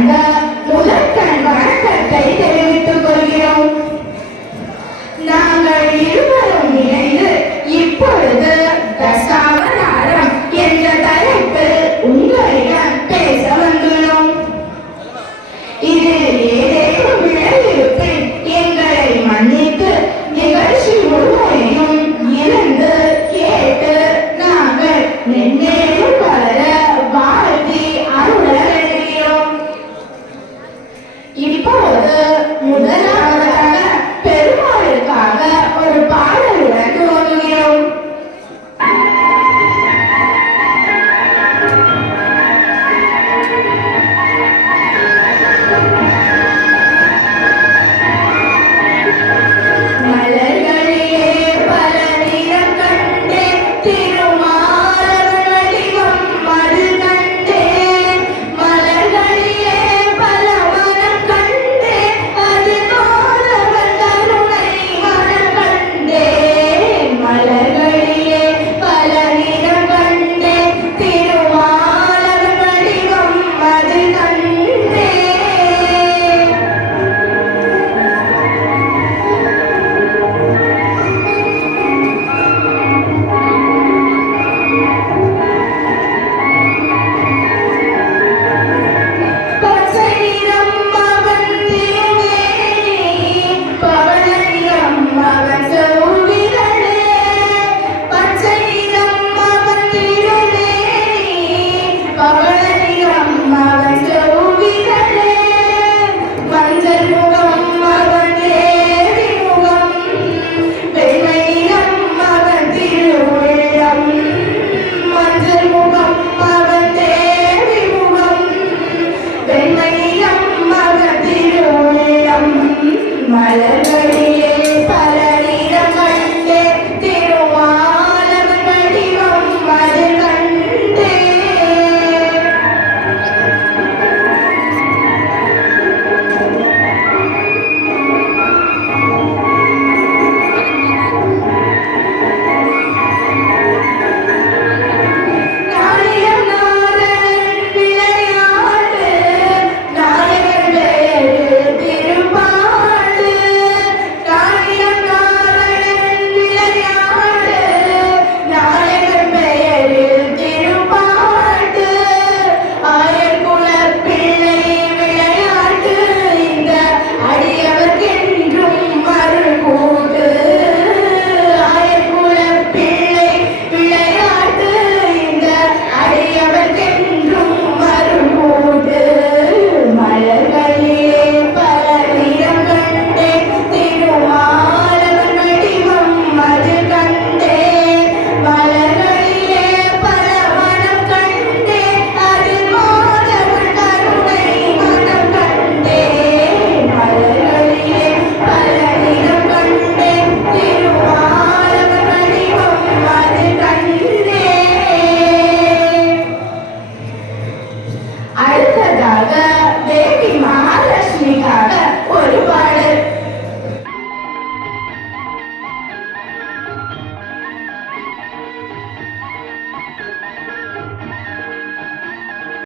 கண்ட முதற்கண் வணக்கத்தை தெரிவித்துக் கொள்கிறோம். நாங்கள் இருவரும் இணைந்து இப்பொழுது தசாவதாரம் என்ற தலைப்பில் உங்களிடம் பேச வந்துள்ளோம். இதில் ஏதேனும் விளைவு তাহলে